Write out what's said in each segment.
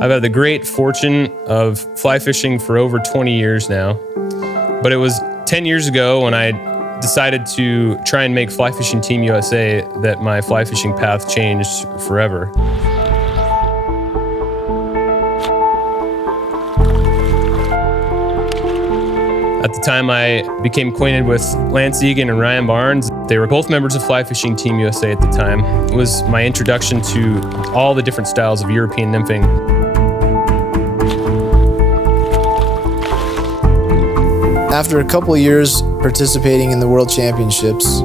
I've had the great fortune of fly fishing for over 20 years now, but it was 10 years ago when I decided to try and make Fly Fishing Team USA that my fly fishing path changed forever. At the time, I became acquainted with Lance Egan and Ryan Barnes. They were both members of Fly Fishing Team USA at the time. It was my introduction to all the different styles of European nymphing. After a couple of years participating in the World Championships,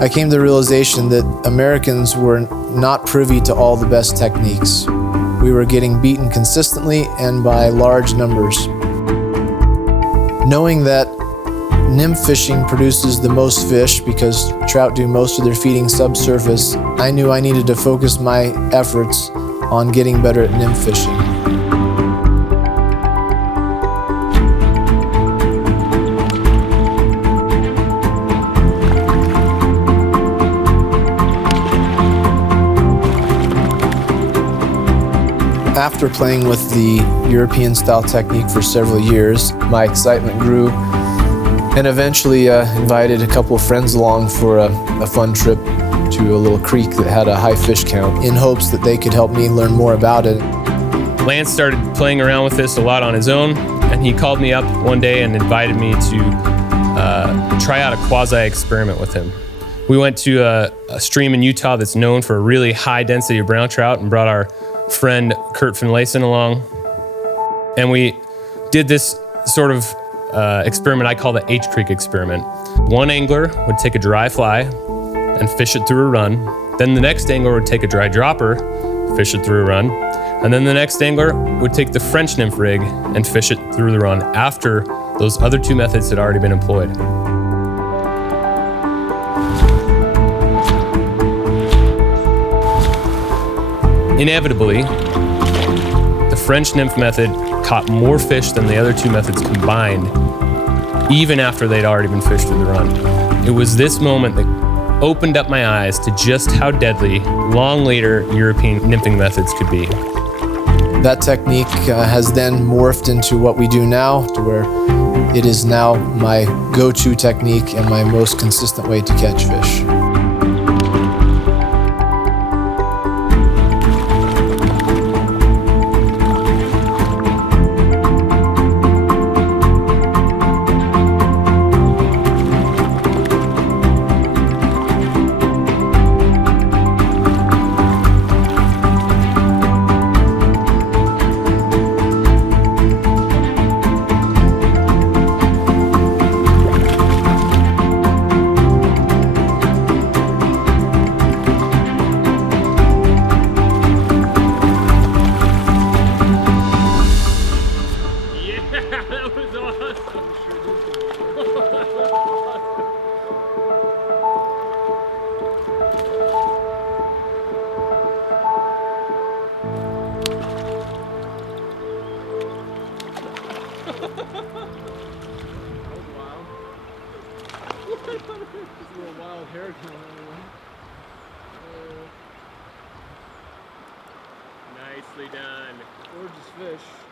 I came to the realization that Americans were not privy to all the best techniques. We were getting beaten consistently and by large numbers. Knowing that nymph fishing produces the most fish because trout do most of their feeding subsurface, I knew I needed to focus my efforts on getting better at nymph fishing. After playing with the European style technique for several years, my excitement grew and eventually invited a couple of friends along for a fun trip to a little creek that had a high fish count in hopes that they could help me learn more about it. Lance started playing around with this a lot on his own, and he called me up one day and invited me to try out a quasi-experiment with him. We went to a stream in Utah that's known for a really high density of brown trout and brought our friend Kurt Finlayson along, and we did this sort of experiment I call the H Creek experiment. One angler would take a dry fly and fish it through a run. Then the next angler would take a dry dropper, fish it through a run. And then the next angler would take the French nymph rig and fish it through the run after those other two methods had already been employed. Inevitably, the French nymph method caught more fish than the other two methods combined, even after they'd already been fished through the run. It was this moment that opened up my eyes to just how deadly long later European nymphing methods could be. That technique has then morphed into what we do now, to where it is now my go-to technique and my most consistent way to catch fish. Nicely done. Gorgeous fish.